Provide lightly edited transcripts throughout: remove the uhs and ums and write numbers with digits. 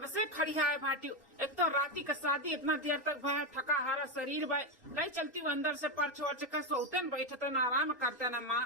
कब से खड़ी है भाटी। एक तो राती का शादी इतना देर तक भाई थका हारा शरीर भाई नहीं चलती हूँ अंदर से पर्च वर्च का सोते न बैठते न आराम करते न माँ।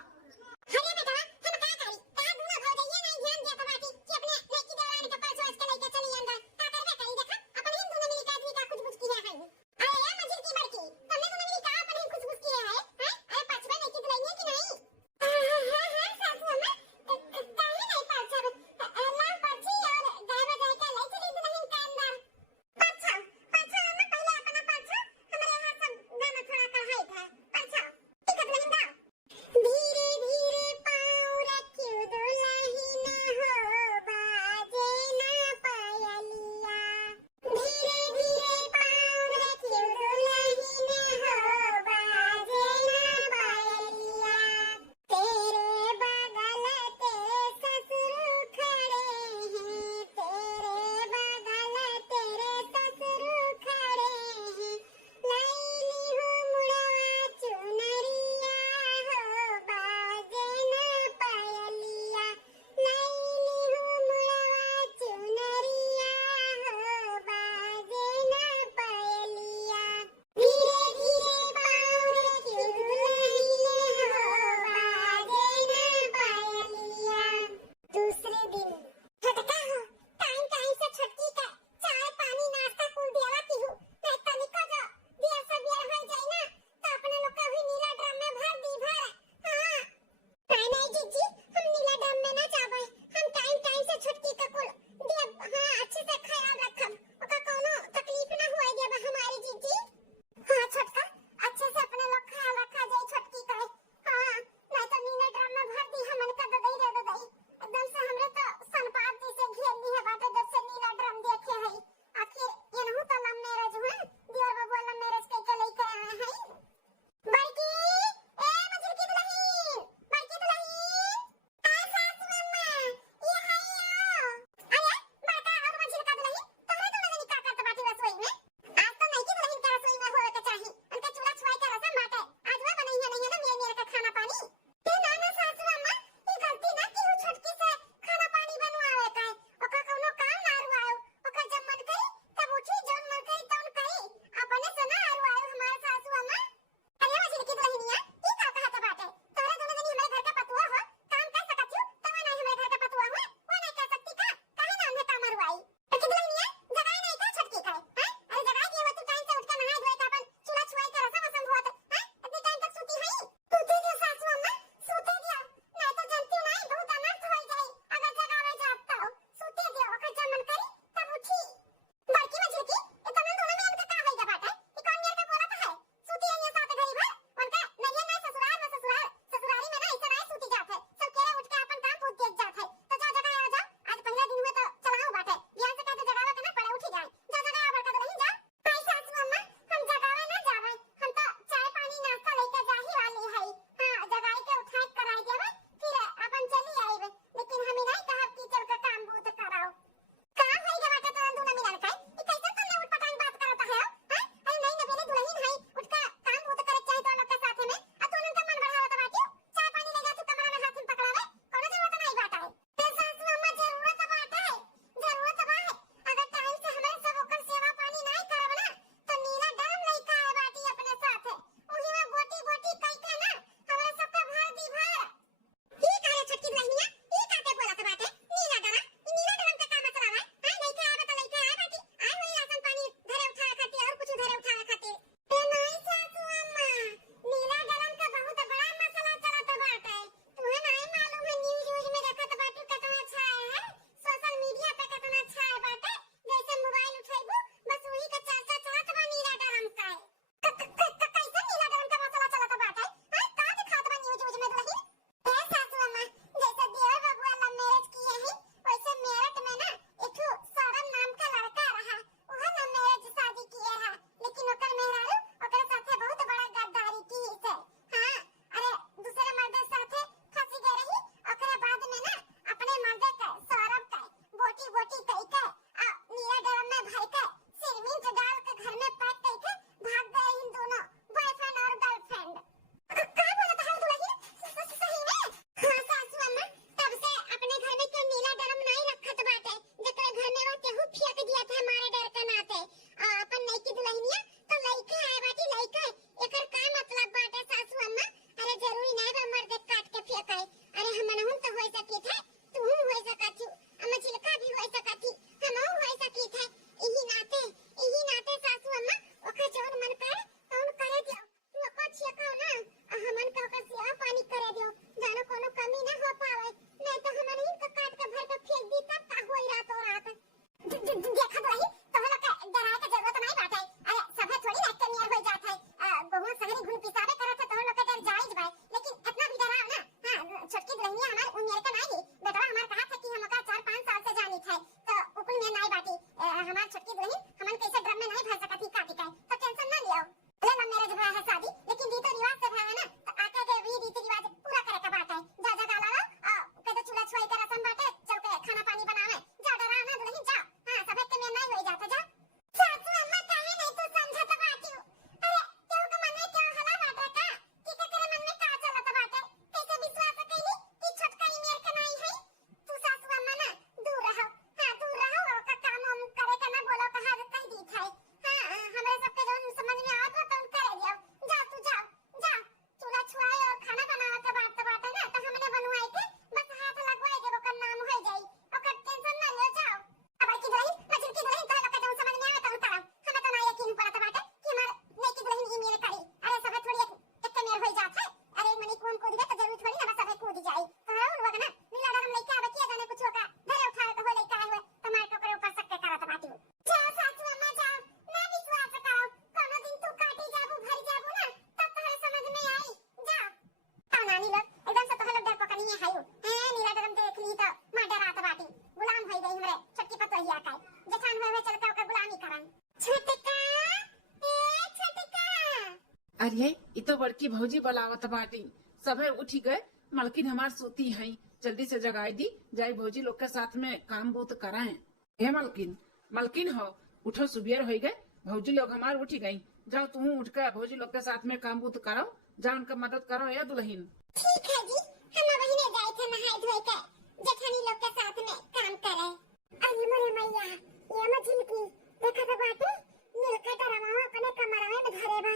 अरे ये तो बड़की भौजी बुलावत बाटी। सभे उठी गए, मलकिन हमार सोती है, जल्दी से जगाई दी जाए भौजी लोग के साथ में काम बहुत कराए। हे मलकिन, मलकिन हो उठो, सुबेर हो गए, भौजी लोग हमार उठी गई। जाओ तुम उठ कर भौजी लोग के साथ में काम बहुत करो, जाओ उनका मदद करो या दुल्हन। ठीक है जी, हम बहिने जाए थे नहाए धोए के जेठानी लोग के साथ में काम करे। अरे मोरे मैया, ये मजिल की देखा तो बाटे नीलका डरवाओ अपने कमरा में धरे बा।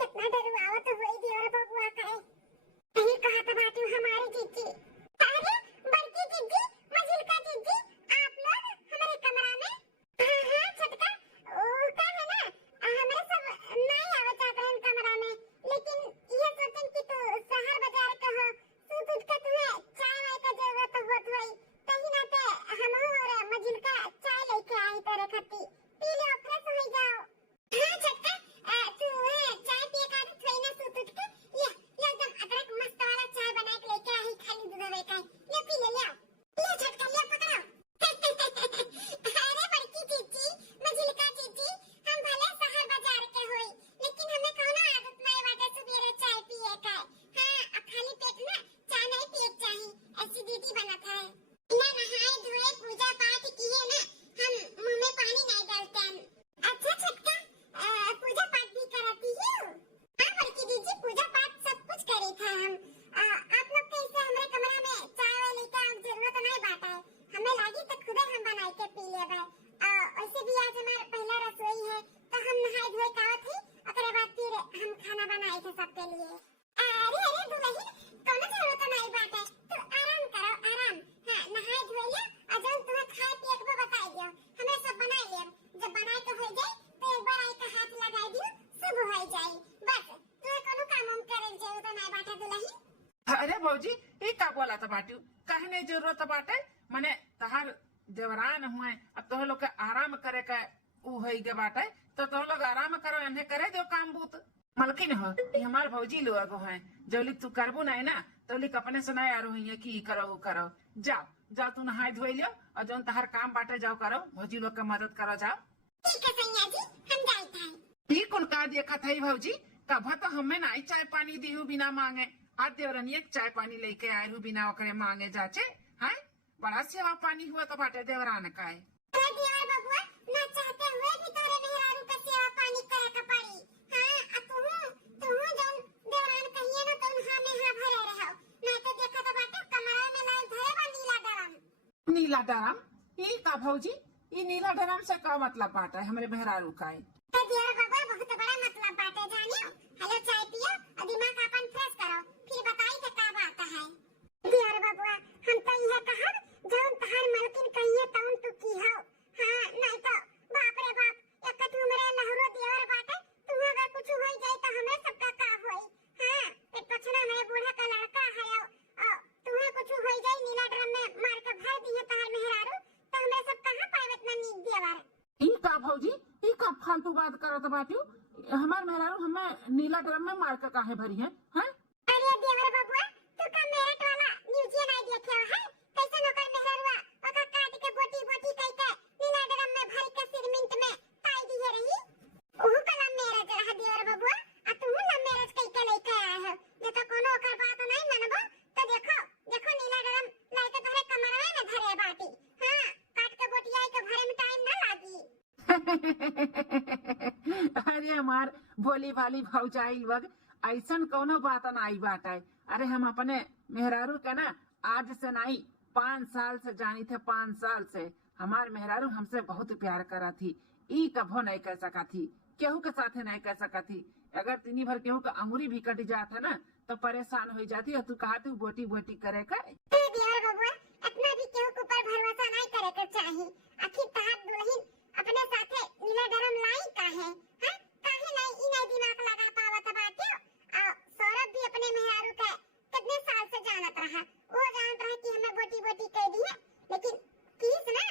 कितना डरवाओ तो होई दियोर बबुआ करे। यही कहा तो बाटे हमारी जीजी। अरे बड़की जीजी, मजिल का जीजी, आप लोग हमारे कमरा में। हाँ हाँ छटका, वो का है ना, हमारे सब नहीं आवे चाहते हैं कमरा में, लेकिन ये सोचन कि तू शहर बाजार का हो, सूत उठ के तुम्हें चाय वाय का जरूरत होत होई, कहीं ना ते हम और मजिल का चाय लेके आई तेरे खाती, पी लो फ्रेश हो जाओ। हाँ छटका, तू चाय पिए का आदत होई ना सूत उठ के, ले एकदम अदरक मस्त वाला चाय बना के लेके आई, खाली दूध में का ले पी ले ले छटका ले पकड़ो। अरे बड़की जीजी, मजिल का जीजी, हम भले शहर बाजार के होई, लेकिन हमें कौनो आदत नहीं बाटे सुबेरे चाय पिए का। हाँ, अब खाली पेट ना चाय नहीं पिए चाहिए, एसिडिटी बनता है। ना नहाए धोए पूजा पाठ किए ना, हम मुंह में पानी नहीं डालते हैं। अच्छा छटका, पूजा पाठ भी करती हो? हाँ बड़की दीदी, पूजा पाठ सब कुछ करी था हम। आप लोग कैसे हमारे कमरा में चाय वाय लेके आओ, जरूरत नहीं बाटा है, हमें लागी तो खुदे हम बनाई के पी लेबे। वैसे भी आज हमारा पहला रसोई है, तो हम नहाए धोए का थे, ओकरे बाद फिर हम खाना बनाए थे सबके लिए। अरे अरे दुल्हन, कोनो जरूरत नहीं बाटे, तू आराम करो आराम। हाँ, नहाए धोए ले, और जौन तुम्हें खाए पिए के बताई दियो, हमें सब बनाए लेब। जब बनाए के हो जाए तो एक बार आई का हाथ लगाई दियो, सब हो जाए। बस तुम्हें कोनो काम हम करे जरूरत नहीं बाटे दुल्हन। अरे भौजी, ये का बोला था बाटू, कहने जरूरत बाटे, मने तहार देवरान हुए, अब तो लोग के आराम करे का उ होई के बाटे, तो लोग आराम करो, इन्हें करे दो काम बूत। मलकिन हो, ये हमार भौजी लोग हैं, जौली तू करबू नहीं ना, तो लिक अपने से नहीं आ रही है कि करो वो करो। जाओ जाओ तू नहाई धोई लियो, और जौन तहार काम बाटे जाओ करो, भौजी लोग का मदद करो जाओ। ठीक है सैया जी, हम जाते हैं। ठीक कौन का देखा था भौजी, कभा तो हमें नहीं चाय पानी दी बिना मांगे, आज देवरनिया चाय पानी लेके आए हूँ बिना ओकरे मांगे जाचे। हैं, बड़ा सेवा पानी हुआ तो बाटे देवरान का है। अरे देवर बबुआ, ना चाहते हुए भी तोरे मेहरारू का सेवा पानी करे का पड़ी। हाँ, तू जौन देवरान कहिए ना तो हाँ में हाँ भरे रहो, नहीं तो देखा तो बाटे कमरा में लाई धरे बा नीला डरम। नीला डरम? ये का भौजी, ये नीला डरम से का मतलब बाटा है हमारे मेहरारू का है? तो देवर बबुआ बहुत बड़ा मतलब बाटे जानियो। हेलो चाय पियो और दिमाग अपन फ्रेश करो, फिर बताई के का बात है। देवर बबुआ, हम तो यह कहब जौन तहार मलकिन कहिए तौन तू की हो। हाँ, नहीं तो बाप रे बाप, एक तू मेरे लहरो देवर बाटे, तू अगर कुछ हो जाए तो हमें सबका का होई। हाँ, ते पछना मेरे बूढ़ा का लड़का है, और तुम्हें कुछ हो जाए नीला ड्रम में मार के भर दिए तहार मेहरारू, तो हमें सब कहां पावे इतना नीक देवर। ई का भौजी, ई का फालतू बात करत बाटू, हमार मेहरारू हमें नीला ड्रम में मार के काहे भरी है? हैं? अरे देवर बबुआ, तू का मेरठ वाला न्यूज़ नहीं देखे हो है? कैसे नौकर मेहरुआ ओका काट के बोटी बोटी कह के नीला ड्रम में भर के सिरमिंट में ताई दिए रही। ओहू का लव मैरिज रहा देवर बबुआ, आ तू लव मैरिज कह के लेके आया है। जे तो कोनो ओकर बात नहीं मानबो तो देखो देखो नीला ड्रम लाके तोरे कमरा में धरे बाटी। हां, काट के बोटिया के भरे में टाइम ना लागी। अरे हमार भोली भाली भौजाई लोग, ऐसन कोनो बात नहीं बाटा है। अरे हम अपने मेहरारू के ना आज से नहीं 5 साल से जानी थे, 5 साल से हमार मेहरारू हमसे बहुत प्यार करा थी। ई कभो नहीं कर सका थी, केहू के साथ नहीं कर सका थी। अगर तिनी भर केहू का अंगुरी भी कट जाता ना तो परेशान हो जाती, और तू कहा तू बोटी बोटी करे का। देवर बबुआ, इतना भी केहू के ऊपर भरोसा नहीं करे के चाहिए। आखिर तहार दुल्हन अपने साथे नीला ड्रम लाई काहे? हां, काहे नहीं ई नहीं दिमाग लगा पावत बाटे। सौरभ भी अपने मेहरारू के कितने साल से जानत रहा, वो जानत रहा कि हमें बोटी बोटी कह दिए, लेकिन किस ना।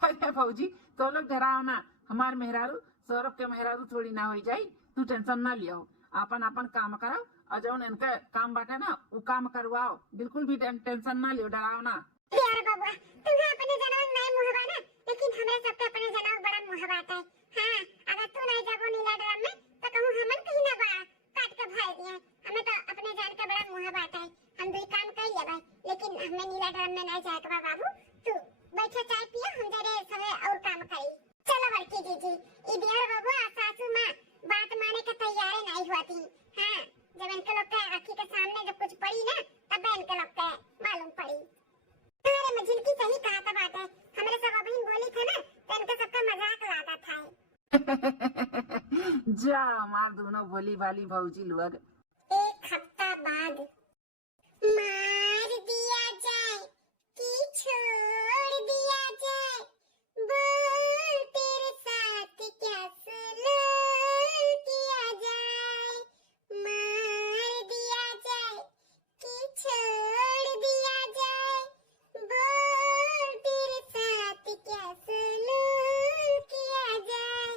अरे भौजी, तो लोग डराओ ना, हमार मेहरारू सौरभ के मेहरारू थोड़ी ना हो जाई, तू टेंशन ना लियो, अपन अपन काम करो, और जौन इनके काम बाटे ना वो काम करवाओ, बिल्कुल भी टेंशन ना लियो, डराओ ना। देवर बबुआ, तुम्हें अपने जनों नहीं मुहबा ना, लेकिन हमें सबके अपने जनों बड़ा मुहबात है। हां, अगर तू नहीं जाबो नीला ड्रम में तो कहूं हमन कहीं ना बा काट के बेडरूम में नहीं जाए के बाबू, तू बैठो चाय पियो, हम जरे सबे और काम करी। चलो बड़की जीजी, ई दियर बाबू आ सासू माँ बात माने के तैयार नहीं हुआती। हाँ, जब इनके लोग के आँखी के सामने जब कुछ पड़ी ना, तब इनके लोग के मालूम पड़ी। अरे मझिल की सही कहा था बात है, हमारे सब बहन बोली थी ना, तो इनका सबका मजाक उड़ाता था। जा हमार दोनों भोली भाली भौजी लोग। एक हफ्ता बाद मार दिया जाए कि छोड़ दिया जाए, बोल तेरे साथ क्या सुलूक किया जाए, मार दिया जाए कि छोड़ दिया जाए, बोल तेरे साथ क्या सुलूक किया जाए।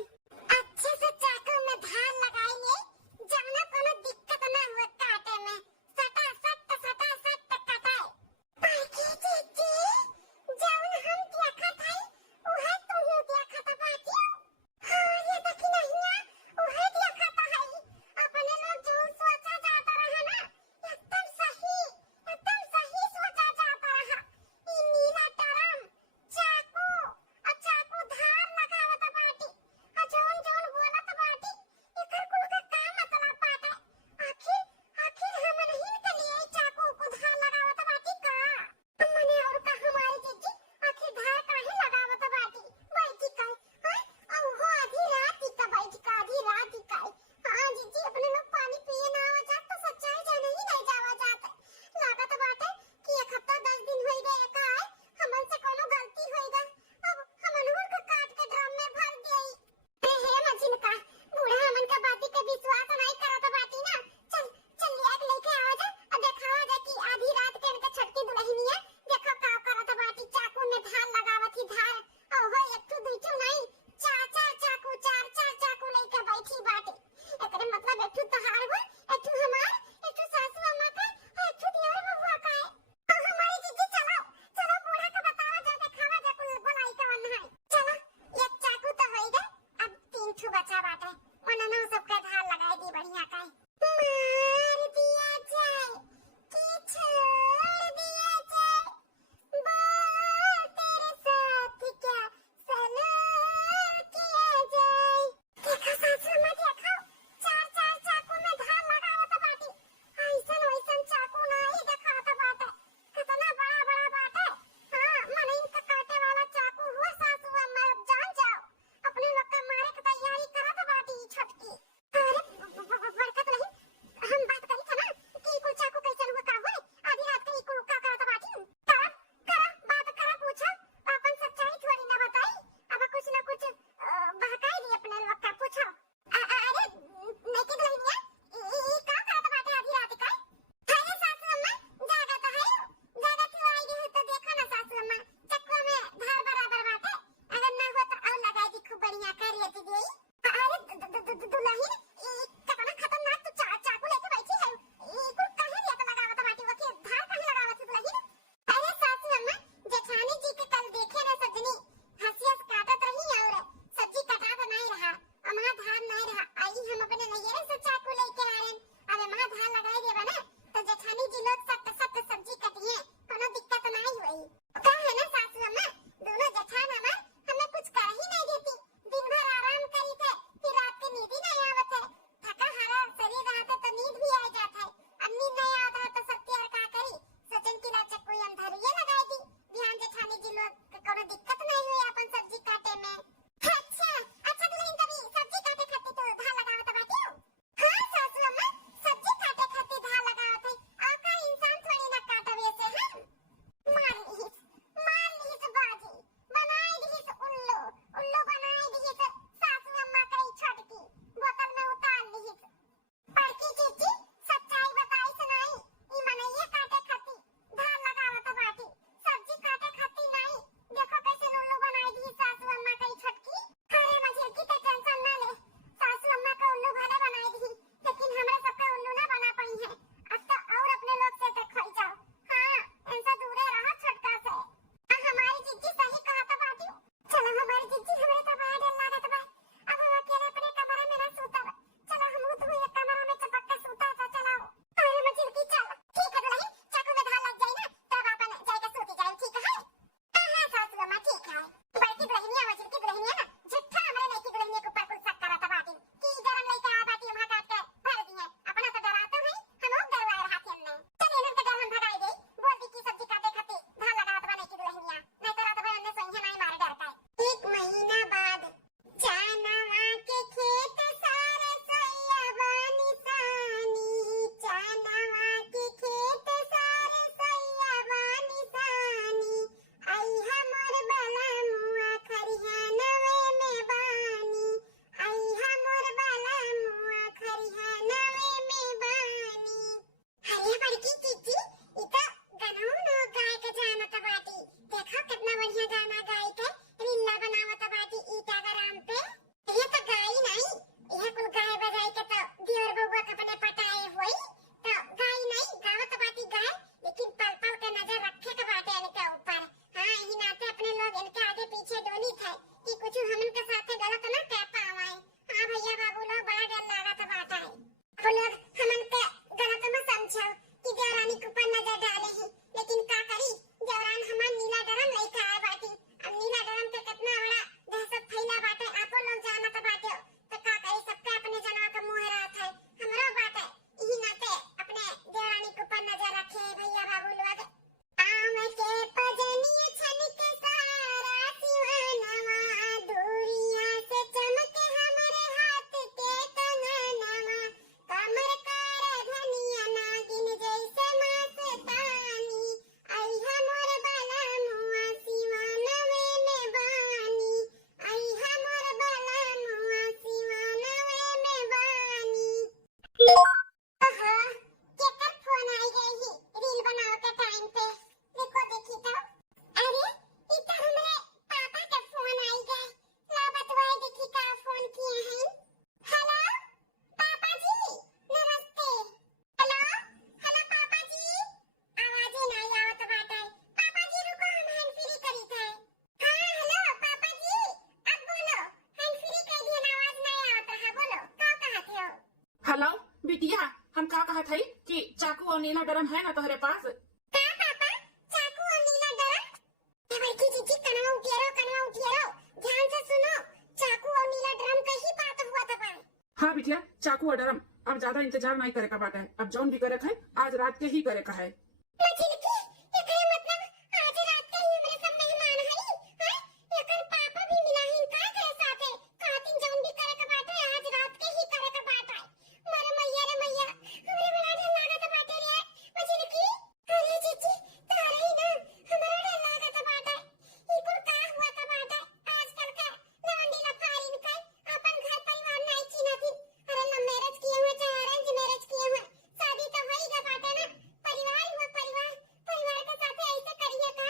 अच्छे से चाकू में धार लगाइए, जब ना कोनो दिक्कत ना हो काटे में, सटा सट कटाए। बाकी जीजी, बिटिया हम का कहा थी कि चाकू और नीला ड्रम है ना तुम्हारे पास? का पापा चाकू और नीला ड्रम? ए बड़की जीजी कनवा उठिए रहो ध्यान से सुनो। चाकू और नीला ड्रम का ही बात हुआ था भाई। हाँ बिटिया, चाकू और ड्रम अब ज्यादा इंतजार नहीं करे का बात है। अब जौन भी करे है आज रात के ही करे का है। मझिलकी एकरे मतलब आज रात के ही हमरे सब मेहमान हई हैं। एकर पापा भी मिला ही का करे साथे खातिन जौन भी करे का बात है आज रात के ही करे का बात है। मरे मैया रे मैया हमरे बड़ा डर लागत बाटे रे मझिलकी। अरे जीजी तारे ही ना हमरा डर लागत बाटे। ई कुल का हुआ का बाटे आजकल का लवंडी लफारिन का अपन घर परिवार नहीं चिन्हती। अरे लव मैरिज किए हुए चाहे अरेंज मैरिज किए हुए शादी तो होई गा बाटे ना। परिवार हुआ परिवार के साथ ऐसे करिए का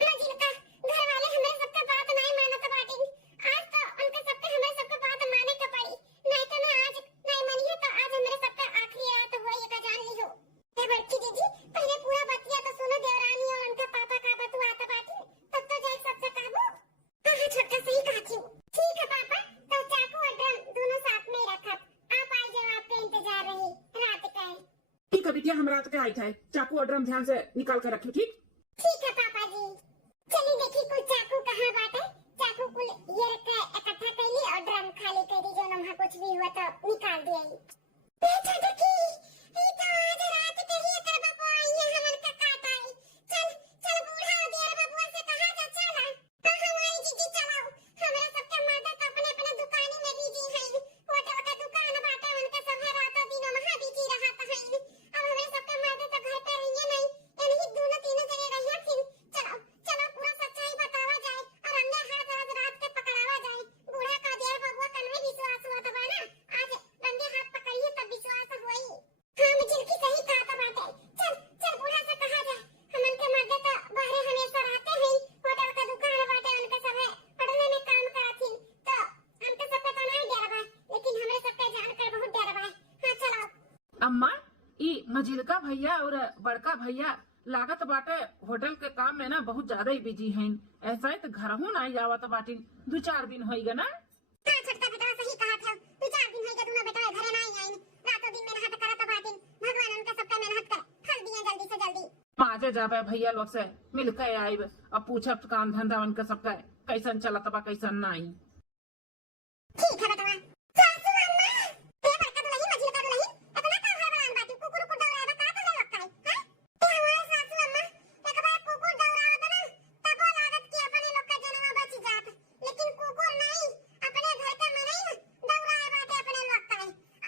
मजिलका। घर वाले हमरे सबके बात नहीं मानत बाटे। आज तो उनके सबके हमरे सबके बात माने के पड़ी। नहीं तो ना आज नहीं मानिए तो आज हमरे सबका आखिरी रात होई का जान लियो। ए बड़की दीदी पहले पूरा बतिया तो सुनो देवरानी और उनके पापा का बतवाता बाटी तब तो जाए सबसे कहबो। हां छोटा सही कहती हूं। ठीक है पापा तो चाकू और ड्रम दोनों साथ में रखत। आप आई जाओ आपका इंतजार रही रात का। ठीक है बिटिया, हम रात के आई थे। चाकू और ड्रम ध्यान से निकाल कर रखियो। ठीक है पापा जी। चलिए देखिए कुल चाकू कहाँ बाटे। चाकू कुल ये रखा इकट्ठा कर ली और ड्रम खाली कर दी। जो नम्हा कुछ भी हुआ तो निकाल दिया। ये छोटा की ये तो आज रात के ही कर बाबू आई है हमन का काटा है। चल चल बूढ़ा हो गया बाबू से कहा जा चला। हां हमारी जीजी चलाओ। हमरा सबके माता तो अपने अपने दुकानी में बिजी है। होटल का दुकान बाटे उनके सब रातों दिनों में बिजी रहत है। अब हमें सबके माता तो घर पे रहिए नहीं यानी दोनों तीनों जने रहिए। फिर चलो चलो पूरा सच्चाई बतावा जाए और हमने हाथ आज रात के पकड़ावा जाए। बूढ़ा का देर बबुआ कल में विश्वास हुआ था ना। आज बंदे हाथ पकड़िए तब विश्वास हुई। हां मजिलकी सही कहा था बाटे। चल चल बूढ़ा से कहा जाए हमन के मर्दे तो बाहर हमेशा रहते हैं। होटल का दुकान बाटे उनके सब है पढ़ने में काम कराथी तो हमके सबके तो नहीं डर बा लेकिन हमरे सबके जान कर बहुत डर बा। हां चलो अम्मा, ई मजिलका भैया और बड़का भैया लागत बाटे होटल के काम में ना बहुत ज्यादा ही बिजी हैं। ऐसा है तो घर हूँ नहीं आवत बाटिन। 2-4 दिन होइगा ना। हां छोटा बेटा सही कहा था। 2-4 दिन होइगा दोनों बेटा घरे नहीं आइन। रातों दिन मेहनत करत बाटिन। भगवान उनके सबके मेहनत कर फल दिए जल्दी से जल्दी। माजे जाबे भैया लोग से मिल के आइब। अब पूछब काम धंधा उनके सबका कैसन चलत बा कैसन नहीं। ठीक है बेटा। सासू अम्मा ते बड़का दुल्हन मजिलका दुल्हन इतना का हड़बड़ान बाटी कुकुर को दौड़ावा का करे लगता है हैं। ते हमारे सासू अम्मा एक बार कुकुर दौड़ावा था ना तब वो लागत कि अपने लोग का जनवा बच जात। लेकिन कुकुर नहीं अपने घर का मरई ना दौड़ाए बाटे अपने लोग का।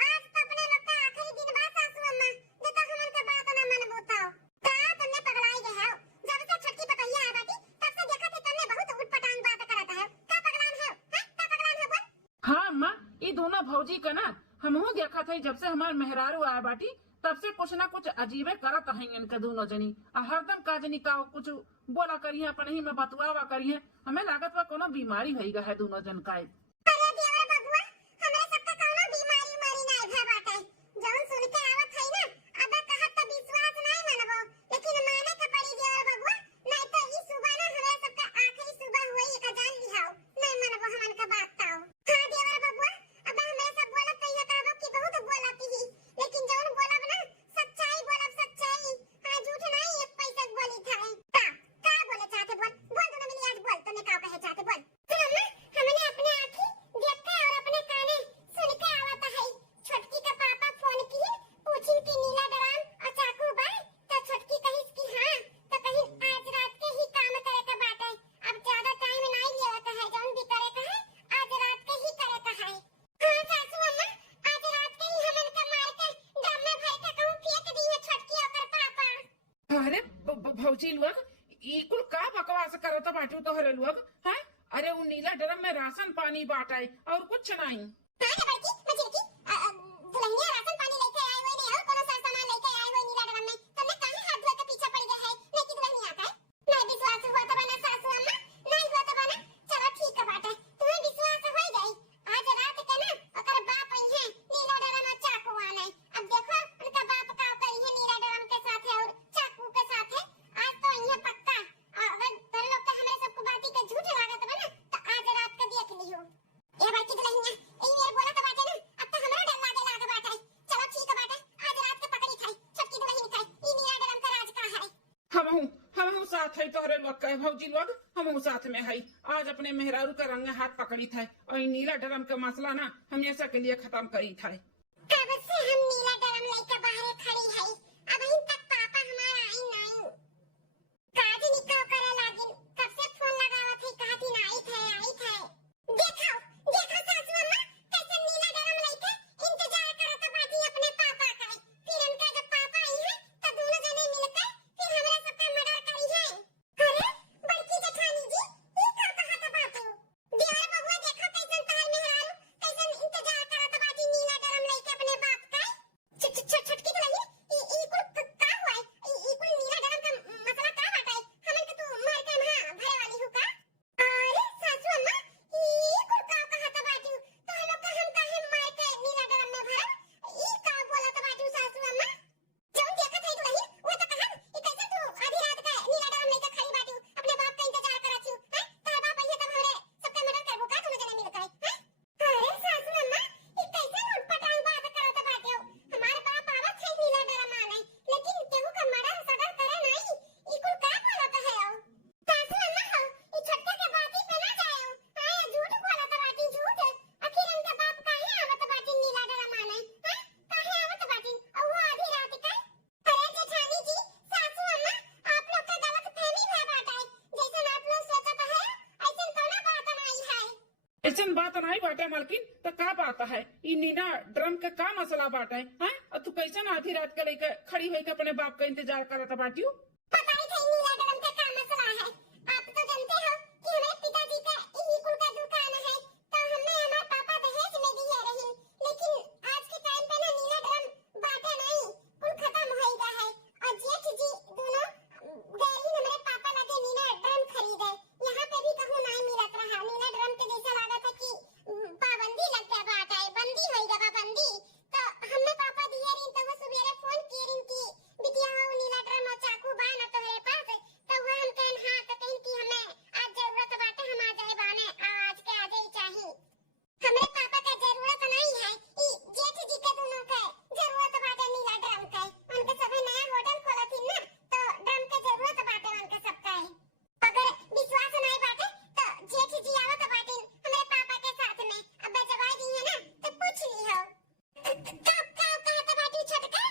आज तो अपने लोग का आखिरी दिन बा सासू अम्मा जे तो हमन के बात ना मन बोताओ का तुमने पगलाई गए हो। जब से छटकी पकैया है बाटी तब से देखा थे तुमने बहुत उटपटांग बात करता है। का पगलान है हैं का पगलान है बोल। हाँ अम्मा, ये दोनों भौजी का ना हमहू देखा था जब से हमारे मेहरारू आया बाटी तब से कुछ ना कुछ अजीबे करत हैं इनके दोनों जनी। हरदम का जनी का कुछ बोला करिए अपने ही में बतुआवा करिए। हमें लागत बा कोनो बीमारी होइगा है दोनों जन का। अरे देवर बबुआ हमरे सबका कौनो बीमारी मरी नहीं भे बाटे। जौन सुन के आवत है ना अब कहत तो विश्वास नहीं मानबो लेकिन माने के पड़ी देवर बबुआ। नहीं तो ई सुबह ना हमरे सबका आखिरी सुबह होई का जान लिहाओ। नहीं मानबो हमन का बात ताओ। हां देवर बबुआ अब हमरे सब बोलत कहिया कहबो कि बहुत बोलती ही लेकिन जौन बोलब ना सच्चाई बोलब सच्चाई। हां झूठ नहीं एक पैसा बोली था। का बोले चाहते बोल बोल दोनों मिली आज बोल तूने का कहे चाहते बोल। सुन अम्मा हमने अपने आंखी देख के और अपने काने सुन के आवत है। छोटकी का पापा फोन किए पूछिन कि नीला ड्रम और चाकू बा तो छोटकी कहिस कि हां तो कहीं आज रात के ही काम करे का बात है। अब ज्यादा टाइम नहीं लेवत है जौन भी करे का है आज रात के ही करे का है। हां सासू अम्मा आज रात के ही हमन का मार के ड्रम में भर के कहूं फेंक दी है छोटकी और पापा। अरे भौजी लोग ई कुल का बकवास करत बाटू तोहरे लोग हैं। अरे वो नीला ड्रम में राशन पानी बाटा और कुछ नहीं। हां ना बड़की मजिलकी दुल्हनिया राशन पानी लेके आए हुए नहीं और कोनो सर सामान लेके आए हुए नीला ड्रम में तुमने काहे हाथ धो के पीछे पड़ गए है। नहीं कि दुल्हनिया का नहीं विश्वास हुआ तो बना सासू अम्मा नहीं हुआ तो बना। चलो ठीक है बात है तुम्हें विश्वास हो जाए। आज रात के ना ओकर बाप आई है नीला ड्रम और चाकू आने। अब देखो उनका बाप का करी है नीला ड्रम के साथ है और चाकू के साथ है। आज तो ये पक्का अगर तुम लोग का हमें सबको बाती के झूठ लागत बना तो आज रात का देख लियो। ये बाकी दुल्हनिया साथ है तोहरे लोग कहे भौजी लोग हम साथ में है। आज अपने मेहरारू का रंग हाथ पकड़ी था और नीला ड्रम का मसला ना हमेशा के लिए खत्म करी था। कब से हम नीला ड्रम लेकर बाहर खड़ी है, अभी तक पापा हमारा आई नहीं। काज निकल करे लागिन, कब से फोन लगावत है कहती ना आई थे। देखो देखो सासू अम्मा कैसे नीला ड्रम लेके इंतजार करत बाटी अपने पापा का। फिर उनका जब पापा आई है तो दोनों जने मिलकर फिर हमरा सबका मर्डर करी है। अरे बड़की जेठानी जी ये का कहत बाटू? देवर बबुआ देखो कैसन तहल मेहरारू कैसन इंतजार करत बाटी नीला ड्रम लेके अपने बाप का। छटकी तो नहीं ई कुल का हुआ है, ई कुल नीला ड्रम का मसला का बाटा है? हमन के तू मार के हां भरे वाली हु का? अरे सासू अम्मा ई कुल का कहत बाटू? तो हम लोग का हम काहे मार के नीला ड्रम में भरब? ई का बोलत बाटू सासू अम्मा? जौन देखत है तू नहीं वो तो कहन ई कैसे तू आधी रात का नीला ड्रम लेके खड़ी बाटू अपने बाप का इंतजार करत छु हैं? तोहर बाप आइए तब हमरे सबका मर्डर करबो का दोनों जने मिलकर हैं? अरे सासू अम्मा ई कैसे उटपटांग बात करत बाटे हो? हमार बाप आवत है नीला ड्रम आने लेकिन केहू का मर्डर सदर करे नहीं। ई कुल का बोलत है हो? सासू अम्मा हो ई छोटका के बाती पे ना जाओ। आए झूठ बोलत बाटी झूठ। आखिर उनका बाप काहे आवत बाटी नीला ड्रम आने हैं? काहे आवत बाटी और वो आधी रात का? अरे जेठानी जी सासू अम्मा आप लोग का गलतफहमी है बाटा है। जैसन आप लोग सोचत है ऐसन कोनो बात नहीं है। ऐसन बात नहीं बाटे मालकिन, तो का बात है? ई नीला ड्रम के का मसला बाटे हैं? और तू कैसन आधी रात के लेके खड़ी होके अपने बाप का इंतजार करत बाटियो? पता ही था नीला ड्रम का क्या मसला है। आप तो जानते हो कि हमारे पिताजी का यही कुल का दुकान है तो हमें हमारे पापा दहेज में दिए रही। लेकिन आज के टाइम पे ना नीला ड्रम बाटे नहीं कुल खत्म हो गया है। और जेठ जी दोनों गए ही हमारे पापा लगे नीला ड्रम खरीदे। यहाँ पे भी कहूँ नहीं मिलत रहा। नीला ड्रम के जैसा लगा था कि पाबंदी लग गया बाटा है, बंदी हो गया बंदी। तो हमें पापा दिए रही तो वो सुबेरे फोन की रही कि बिटिया हो नीला ड्रम और चाकू बा ना तुम्हारे पास। तो वो हम कहन हां तो कहीं कि हमें आज जरूरत बाटे हम आ जाए बाने आज के आज ही चाहिए। हमारे पापा का जरूरत नहीं है, ई जेठ जी के दोनों के जरूरत बाटे नीला ड्रम के। उनके सब नया होटल खोला थी ना तो ड्रम के जरूरत बाटे उनके सबका है। अगर विश्वास नहीं बाटे तो जेठ जी आवत बाटे हमारे पापा के साथ में। अब जवाई दी है ना तो पूछ ली हो। का कहत बाटी छोटका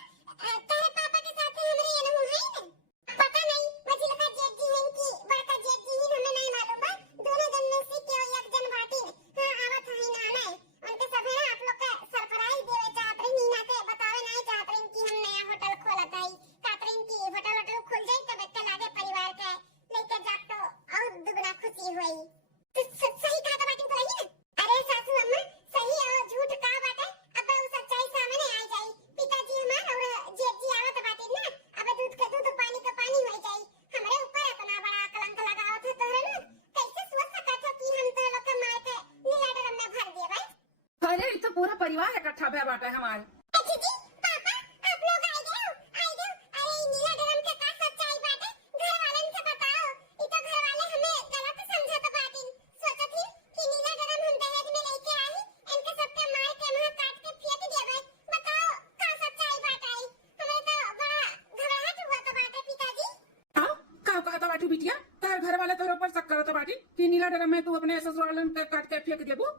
तेरे पापा के साथ हमरे एनहु है ना? पता नहीं मझी लगा जेठ जी हैं कि बड़का जेठ जी हैं हमें नहीं मालूम बा। दोनों जन में से केवल एक जन बाटी हां आवत है ना नहीं। उनके सब है ना आप लोग का सरप्राइज देवे चाहत रही नीना के बतावे नहीं चाहत रही कि हम नया होटल खोलत है। कातरिन की होटल खुल जाए तब एक लागे परिवार के लेके जा तो और दुगना खुशी हुई। तो सही कहा बाटी तो नहीं ना? अरे सासू अम्मा सही और झूठ का बात है अब वो सच्चाई सामने आ जाए। पिताजी हमार और जेठ जी आवत बाटी ना अब दूध का दूध पानी का पानी हो जाए। हमारे ऊपर इतना बड़ा कलंक लगावत है तोहरे ना कैसे सोच सकत हो कि हम तो लोग का मार के नीला ड्रम में भर दिए भाई। अरे ई तो पूरा परिवार इकट्ठा भया बाटे हमार। जी जी पापा आप लोग आ गए हो आई गए। अरे ये नीला ड्रम के का सच्चाई बाटे घर वालन से बताओ। ये तो घर वाले हमें गलत समझत बाटी। सोचत ही कि नीला ड्रम हम दहेज में लेके आई इनके सबके मार के वहां काट के फेंक देबे। बताओ का सच्चाई बाटे? हमें तो बड़ा घबराहट हुआ तो बाटे पिताजी। हाँ का कहता बाटी बिटिया? तार घर वाले तोहरे ऊपर शक करत बाटी कि नीला ड्रम में तू अपने ससुरालन के काट के फेंक देबू?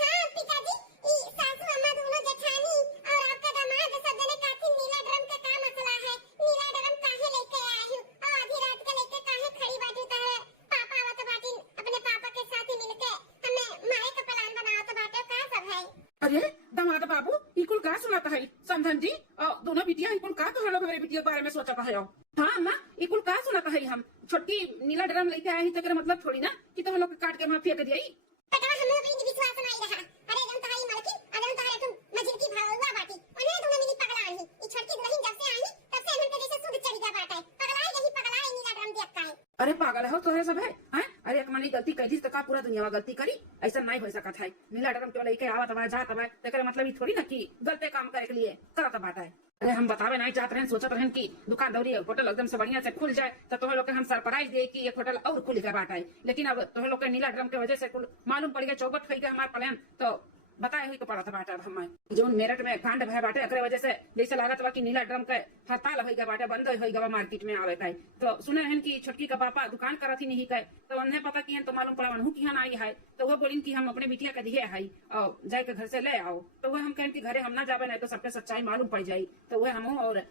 हां पिताजी ई सासू अम्मा दोनों जेठानी और आपका दामाद सब जने कहती नीला ड्रम के का मसला है? नीला ड्रम काहे लेके आई हो और आधी रात के लेके काहे खड़ी बाटी तारे पापा आवत बाटी अपने पापा के साथ मिलके हमें मारे का प्लान बनावत बाटे का सब है? अरे दामाद बाबू ई कुल का सुनाता है समधन जी? और दोनों बिटिया ई कुल का तो लोग मेरे बिटिया के बारे में सोचता है? हाँ अम्मा ई कुल का सुनाता है? हम छोटकी नीला ड्रम लेके आई तो मतलब थोड़ी ना कि तुम लोग काट के वहां फेंक दिया। पता हमें भी विश्वास नहीं रहा। अरे जन तहाई मालकिन अजन तहारे तुम मस्जिद की भावुआ बाटी उन्हें दोनों मिली पगला ही। ई छोटकी दुल्हन जब से आई तब से हम के जैसे सुध चढ़ गया बाटा है। पगला है नीला ड्रम देख का है। अरे पागल हो तोहरे सब है हैं? अरे एक मनी गलती कैदी तो का पूरा दुनिया में गलती करी? ऐसा नहीं हो सकत है। नीला ड्रम के लेके आवत हवा जात हवा तेरे मतलब ई थोड़ी ना कि गलते काम करे के लिए करत बाटा है। अरे हम बतावे नहीं चाहते हैं सोचत रहन कि दुकान दौरी होटल एकदम से बढ़िया से खुल जाए तो तुम्हें लोग के हम सरप्राइज दे कि एक होटल और खुल गया बाटा है। लेकिन अब तुम्हें लोग के नीला ड्रम के वजह से कुल मालूम पड़ गया चौबट हो गया हमारा प्लान। तो बताए हुई के पड़त बाटे। अब हम जो मेरठ में कांड भय बाटे एकरे वजह से जैसे लागत बा कि नीला ड्रम के हड़ताल हो गया बाटे, बंद हो गया मार्केट में आवे का। तो सुने हन कि छोटकी का पापा दुकान करत ही नहीं के, तो उन्हें पता कि तो मालूम पड़ा उनहु की आई है। तो वो बोलिन कि हम अपने बिटिया के दिए है और जाके घर से ले आओ। तो वह हम कहन कि घरे हम ना जावे, नहीं तो सबके सच्चाई मालूम पड़ जाई। तो वह हम और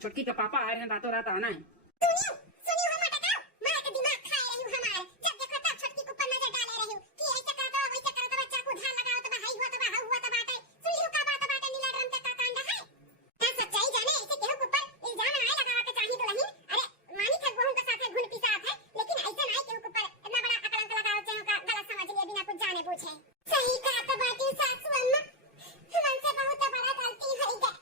छोटकी का पापा आए हैं रातों रात आना है। सुनियो सुनियो हम टकाओ मार के दिमाग खाए रही हूं हमार। जब देखो तब छोटकी के ऊपर नजर डाले रही हूं कि ऐसे करता वैसे करता, चाकू धार लगाओ तो भाई हुआ तो बा हुआ तो बाटे। सुनियो का बात बाटे नीला ड्रम का कांड है। क्या सच्चाई जाने ऐसे केहू के ऊपर इल्जाम आए लगावा के चाही तो नहीं। अरे मानी थे बहु के साथ घुन पिसात है, लेकिन ऐसे नहीं केहू के ऊपर इतना बड़ा अकलंक लगाओ चाहे का गलत समझ लिया बिना कुछ जाने पूछे। सही कहा तो बाटी सासू अम्मा, हमसे बहुत बड़ा गलती हो गई।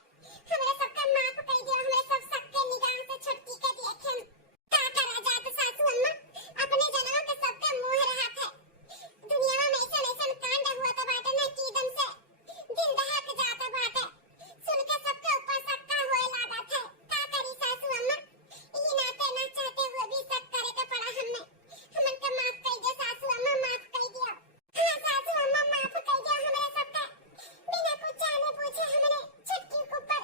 हमरे सबका माफ कर दियो, हमरे सब सबके निगाह से छोटकी के देखे का करा जात सासू अम्मा। अपने जनों के सबके मुंह रहा थे। दुनिया में ऐसा ऐसा कांड हुआ तो बाटे ना कि एकदम से दिल दहक जाता बाटे। सुन के सबके ऊपर शक्का होए लगा थे। का करी सासू अम्मा, ये नाते ना चाहते हुए भी शक करे के पड़ा हमने। हमन के माफ कर दे सासू अम्मा, माफ कर दियो। हां सासू अम्मा माफ कर दियो हमरे सबका। बिना कुछ जाने पूछे हमने छुटकी के ऊपर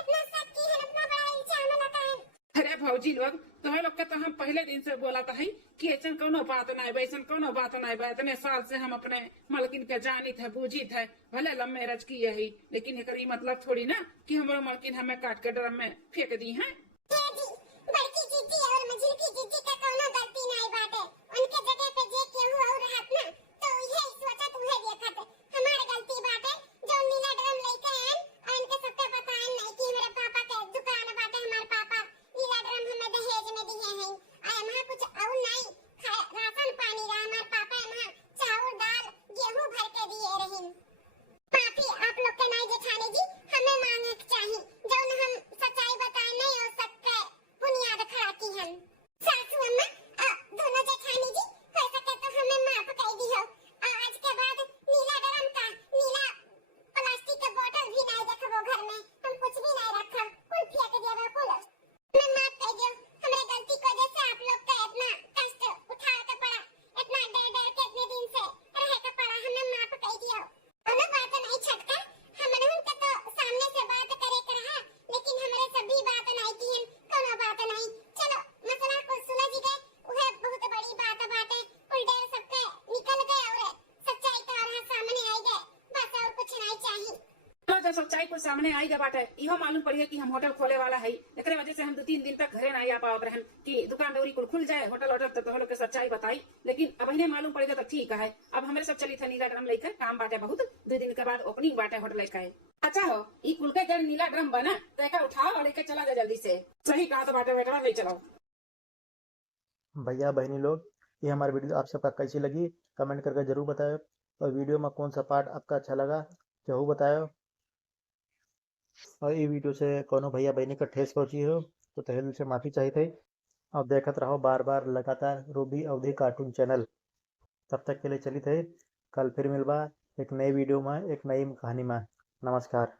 इतना शक की है, इतना बड़ा इल्जाम लगाए। अरे भौजी लोग तुम्हें लोग के तो हम पहले दिन से बोला था कि ऐसा कोनो बात नहीं बा, ऐसा कोनो बात नहीं बा। इतने साल से हम अपने मलकिन के जानी थे बूझी थे, भले लव मैरिज की यही, लेकिन एकरी मतलब थोड़ी ना कि हमारे मलकिन हमें काट के ड्रम में फेंक दी है। जी बड़की जीजी और मझिलकी जीजी का कोनो गलती नहीं बाटे। उनके जगह पे जे केहू और रहत ना तो ये सोचत उहे देखत हमार गलती बाटे। जो नीला ड्रम लेके आए और इनके सबके बताए नहीं कि हमारे पापा के दुकान बाटे। हमारे पापा नीला ड्रम हमें दहेज में दिए हैं। हमारा कुछ और नहीं राशन पानी रहा। हमारे पापा हमारा चावल दाल गेहूं भर के दिए रही। माफी आप लोग के नहीं जेठानी जी, हमें मांगे चाहिए जो हम सच्चाई बताए नहीं और सबके बुनियाद खड़ा की हम। सासू अम्मा दोनों जेठानी जी हो सके तो हमें माफ कर दियो। आज के बाद नीला ड्रम का नीला प्लास्टिक के बोतल भी नहीं रखबो घर में। हम कुछ भी नहीं रखब, कुल फेंक देबो कुल। हमें माफ कर दियो। हमरे गलती की वजह से आप लोग का इतना कष्ट उठाए के पड़ा, इतना डर के इतने दिन से रहे के पड़ा। हमें माफ कर दियो। कोनो बात नहीं छटका, हमने उनके तो सामने से बात करे के रहा, लेकिन हमरे सभी बात नहीं की। कोनो बात नहीं, चलो मसला को सुलझ गए, उहे बहुत बड़ी बात बाटे। कुल डर सबके निकल गए और सच्चाई तो और सामने आई गए, बस और कुछ नहीं चाहिए। तो जब सच्चाई को सामने आई गया बाटे, इहो मालूम पड़ गया कि हम होटल खोले वाला है। एकरे वजह से हम 2-3 दिन तक घरे नहीं आ पावत रहन कि दुकान दौरी कुल खुल जाए, होटल वोटल तो लोग के सच्चाई बताई। लेकिन अब इन्हें मालूम पड़ गया तो ठीक है। अब हमारे सब चली थे नीला ड्रम लेकर, काम बाटे बहुत। 2 दिन के बाद ओपनिंग बाटे होटल लेकर। अच्छा हो ई कुल के जड़ नीला ड्रम बना तो एक उठाओ और लेके चला जा जल्दी से। सही कहा तो बाटे बेटा, ले चलो। भैया बहनी लोग, ये हमारी वीडियो आप सबका कैसी लगी कमेंट करके जरूर बताओ। और वीडियो में कौन सा पार्ट आपका अच्छा लगा जरूर बताओ। और ये वीडियो से कोनो भैया बहनी का ठेस पहुंची हो तो तहे दिल से माफ़ी चाहिए थे। अब देखत रहो बार बार लगातार रूबी अवधी कार्टून चैनल। तब तक के लिए चली थे, कल फिर मिलबा एक नई वीडियो में एक नई कहानी में। नमस्कार।